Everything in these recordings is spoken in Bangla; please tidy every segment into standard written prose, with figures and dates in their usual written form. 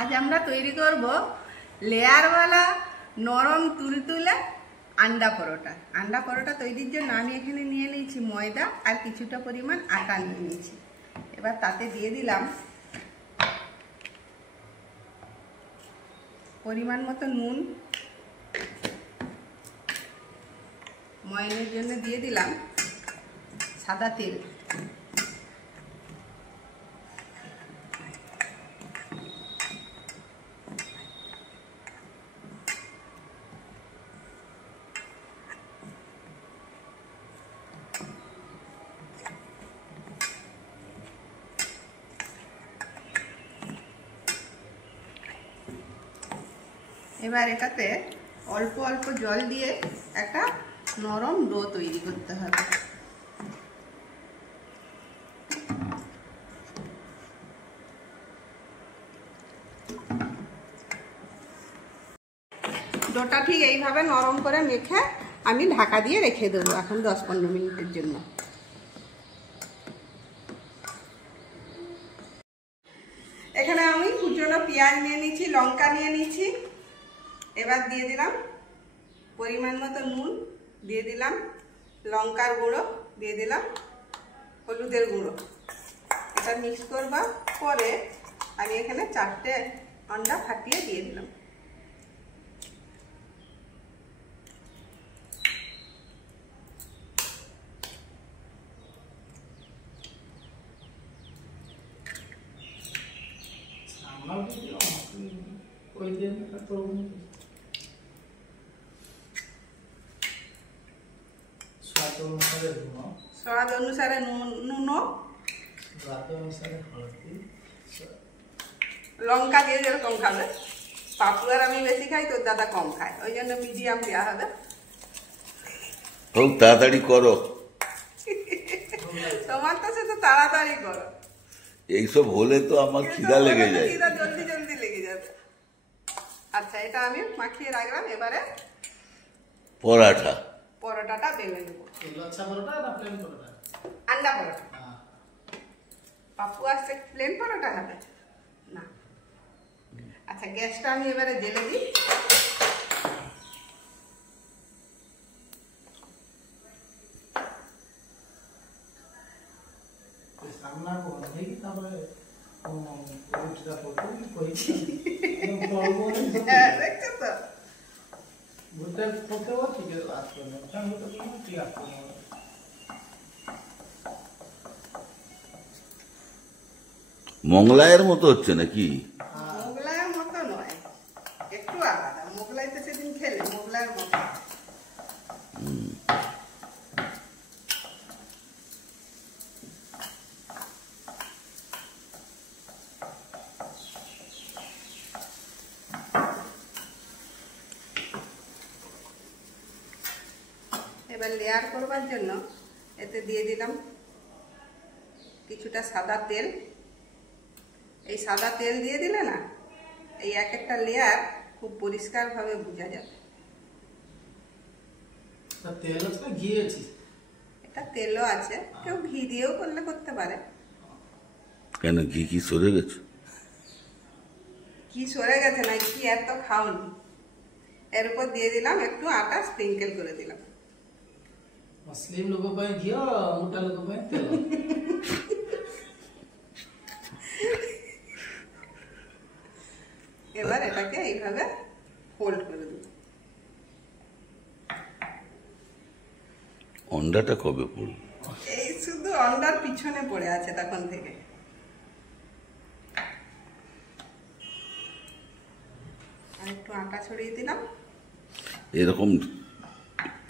आज আমরা তৈরি করব লেয়ারওয়ালা নরম তুলতুলে अंडा परोटा। अंडा परोटा তৈরির জন্য আমি এখানে নিয়ে নিয়েছি ময়দা আর কিছুটা পরিমাণ আটা নিয়ে নিয়েছি। এবার তাতে দিয়ে দিলাম পরিমাণ মতো নুন, ময়নের জন্য দিয়ে দিলাম সাদা তেল, এবার এটাতে অল্প অল্প জল দিয়ে একটা নরম ডো তৈরি করতে হবে। ডোটা ঠিক এইভাবে নরম করে মেখে আমি ঢাকা দিয়ে রেখে দেবো এখন 10-15 মিনিটের জন্য। এখানে আমি কুচনো পেঁয়াজ নিয়ে নিয়েছি, লঙ্কা নিয়ে নিয়েছি। এবার দিয়ে দিলাম পরিমাণ মতো নুন, দিয়ে দিলাম লঙ্কার গুঁড়ো, দিয়ে দিলাম হলুদের গুঁড়ো। এটা মিক্স করবা পরে আমি এখানে 4টে আন্ডা ফাটিয়ে দিয়ে দিলাম। स्वाद अनुसार नुन, लंका दिए যেরকম খাবে। পাপু আর আমি বেশি খাই, তো দাদা কম খায়, ওই জন্য মিডিয়াম দেওয়া হবে। খুব তাড়াতাড়ি করো, তোমার তো সে তো তাড়াতাড়ি করো, এইসব হলে তো আমার খিদা লেগে যায়, খিদা জলদি জলদি লেগে যাবে। আচ্ছা, এটা আমি মাখিয়ে রাখলাম। এবারে পরোটাটা বেলে নেব। লচ্ছা পরোটা না প্লেন পরোটা? আন্ডা পরোটা। পাপু আসছে প্লেন পরোটা খাবে না। আচ্ছা, গ্যাসটা আমি এবারে জ্বেলে দিই। সামনা কো দেখি তারপরে রুটিটা পড়তো কই দেখছো তো রুটিটা পড়তে হবে। ঠিক আছে, আসবে না তাহলে তো ঠিক আসবে না। মোগলাইয়ের মতো হচ্ছে নাকি? মোগলাইয়ের মতো নয়, একটু আলাদা। মোগলাই তো সেদিন খেলে মোগলাইয়ের মতো। এবার লেয়ার করবার জন্য এতে দিয়ে দিলাম কিছুটা সাদা তেল। এই সাদা তেল দিয়ে দিলে না, এই এক একটা লেয়ার খুব পরিষ্কারভাবে বোঝা যাবে। তেল আছে না ঘি আছে? এটা তেলও আছে, কেউ ঘি দিয়েও করলে করতে পারে। কেন, ঘি কি সরে গেছে? ঘি সরে গেছে না, ঘি এত খাওনি। এর উপর দিয়ে দিলাম একটু আটা, স্প্রিঙ্কেল করে দিলাম। মুসলিম লোগों ପାଇଁ ঘি, মোটা লোগों ପାଇଁ তেল। এবার এটাকে এইভাবে ফোল্ড করে দেব। অন্ডাটা কবে পড়বে? এই শুধু অন্ডার পিছনে পড়ে আছে তখন থেকে। আর একটু আটা ছড়িয়ে দিলাম।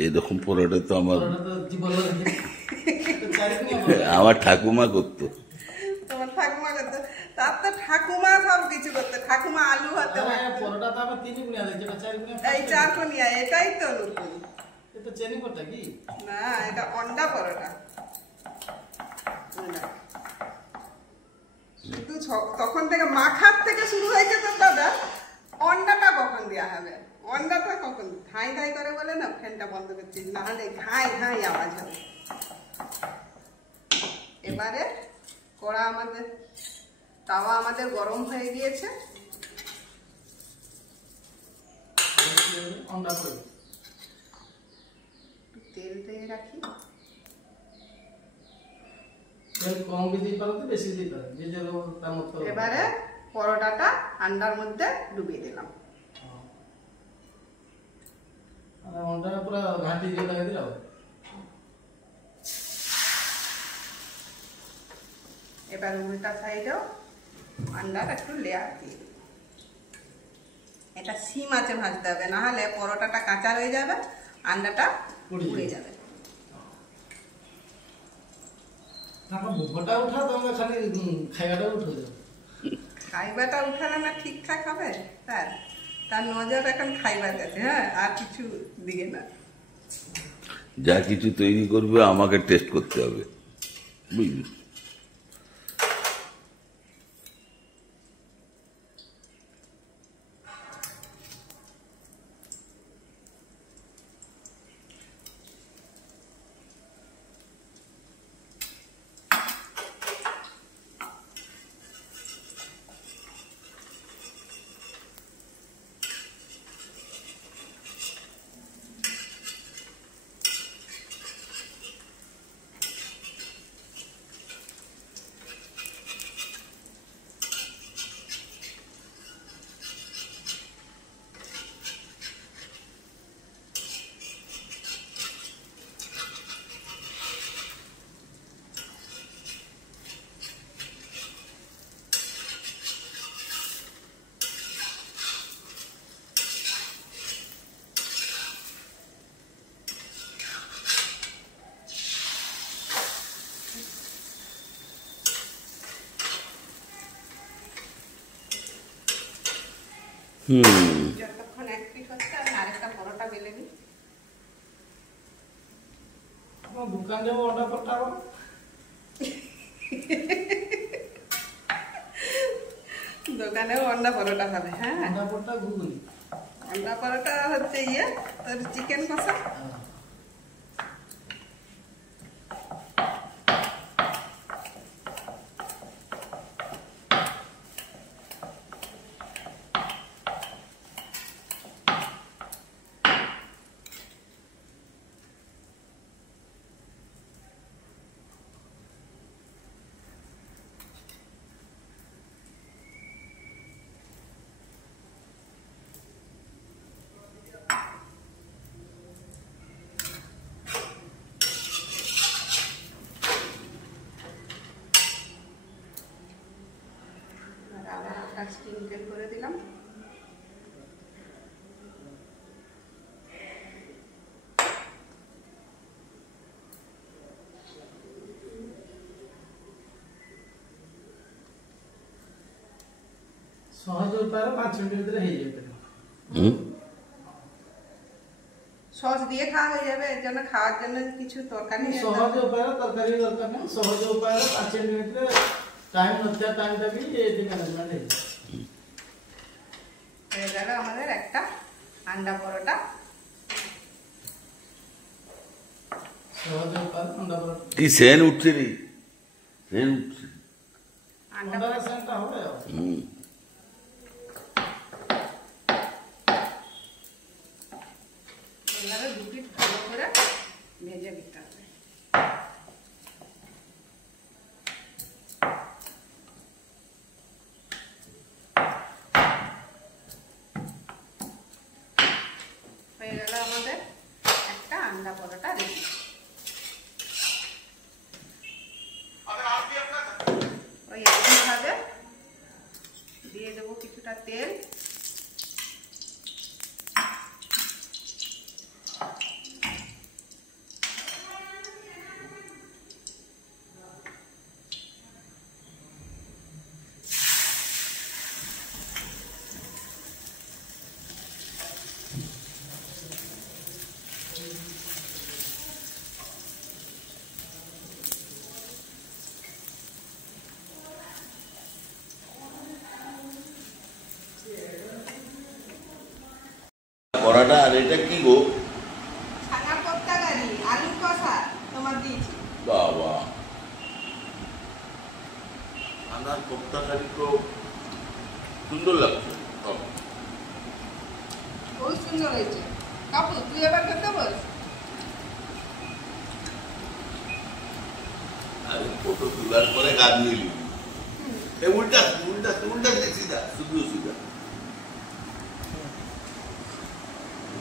এরকম পরোটা তো আমার ঠাকুমা করতো। তোমার ঠাকুমা করতো? তার তো ঠাকুমা সব কিছু করতো। ঠাকুমা আলু হাতে পরোটা তো আমার 3 গুণিয়া, যেটা 4 গুণিয়া। এই 4 কোণিয়া, এটাই তো নতুন। এটা চেনি পরোটা কি না, এটা অন্ডা পরোটা। শুধু তখন থেকে মাখার থেকে শুরু হয়েছে তো দাদা। অন্ডাটা কখন দেওয়া হবে? অন্ডাটা কখন ধাই ধাই করে বলে না, ফ্যানটা বন্ধ করছিস, নাহলে ঘাই ঘাই আওয়াজ হবে। এবারে কড়া আমাদের তাওয়া আমাদের গরম হয়ে গিয়েছে। অন্ডা পড়ে তেল দিয়ে রাখি। তেল কম দিতে পারো তো বেশি দিতে পারো, যে যে তার মতো। এবারে পরোটাটা আন্ডার মধ্যে ডুবিয়ে দিলাম। আর অন্ডা পুরো ঘাঁটি দিয়ে লাগিয়ে দিলাম। এবার উল্টা সাইডেও আন্ডার একটু লেয়ার দিয়ে দিই। এটা সিম আঁচে ভাজতে হবে, না হলে পরোটাটা কাঁচা রয়ে যাবে, আন্ডাটা পুড়ে যাবে। তারপর ভোগটা উঠা তোমরা খালি খাইবাটা উঠে যাবে। খাইবাটা উঠালে না ঠিকঠাক হবে, তার নজর এখন খাইবাতে আছে। হ্যাঁ, আর কিছু দিকে না। যা কিছু তৈরি করবে আমাকে টেস্ট করতে হবে, বুঝলি? যতক্ষণ এক পিঠ হচ্ছে আমি আরেকটা পরোটা বেলে নিই। দোকান যাবো অন্ডা পরোটা আবার। দোকানেও অন্ডা পরোটা হবে। হ্যাঁ, অন্ডা পরোটা ঘুগনি। অন্ডা পরোটা হচ্ছে তোর চিকেন কষা। স্প্রিংকেল করে দিলাম। সহজ উপায়ে 5 মিনিটের ভিতরে হয়ে যাবে। সস দিয়ে খাওয়া হয়ে যাবে, এর জন্য খাওয়ার জন্য কিছু তরকারি সহজ উপায়ে তরকারি দরকার নেই, সহজ উপায়ে 5 মিনিটে টাইম নষ্ট টাইমটা भी এটি ম্যানেজমেন্ট হয়ে গেল আমাদের একটা আন্ডা পরোটা। সহজ উপায়ে আন্ডা পরোটা। কি সেন উঠছে রে, সেন উঠছে। আন্ডা সেন্টটা হবে। এবারে দুটি ভালো করে ভেজে দিতে হবে। হয়ে গেল আমাদের একটা আন্ডা পরোটা রেডি। ওই একইভাবে দিয়ে দেবো কিছুটা তেল। পরাটা আর এটা কি গো? ছানা কোপ্তা কারি, আলু কষা তোমার দিয়েছি। বাবা, ছানার কোপ্তা কারি তো সুন্দর লাগছে। ও বহুত সুন্দর হয়েছে। কাকু তুই এবার খেতে বল। আরে ফটো তোলার পরে গান নিয়ে নিবি। এই উল্টা উল্টা উল্টা সিধা শুধু সিধা।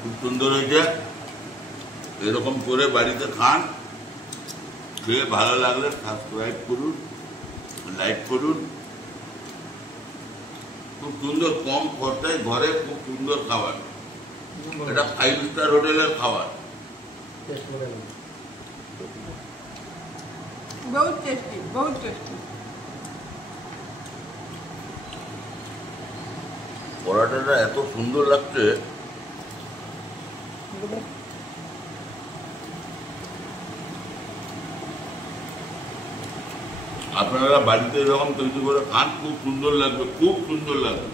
খুব সুন্দর হয়েছে। এরকম করে বাড়িতে খান, খেয়ে ভালো লাগলে সাবস্ক্রাইব করুন, লাইক করুন। খুব সুন্দর, কম খরচায় ঘরে খুব সুন্দর খাবার। এটা 5 স্টার হোটেলের খাবার। বহুত টেস্টি, বহুত টেস্টি। পরোটাটা এত সুন্দর লাগছে। আপনারা বাড়িতে এরকম তৈরি করে খান, খুব সুন্দর লাগবে, খুব সুন্দর লাগবে।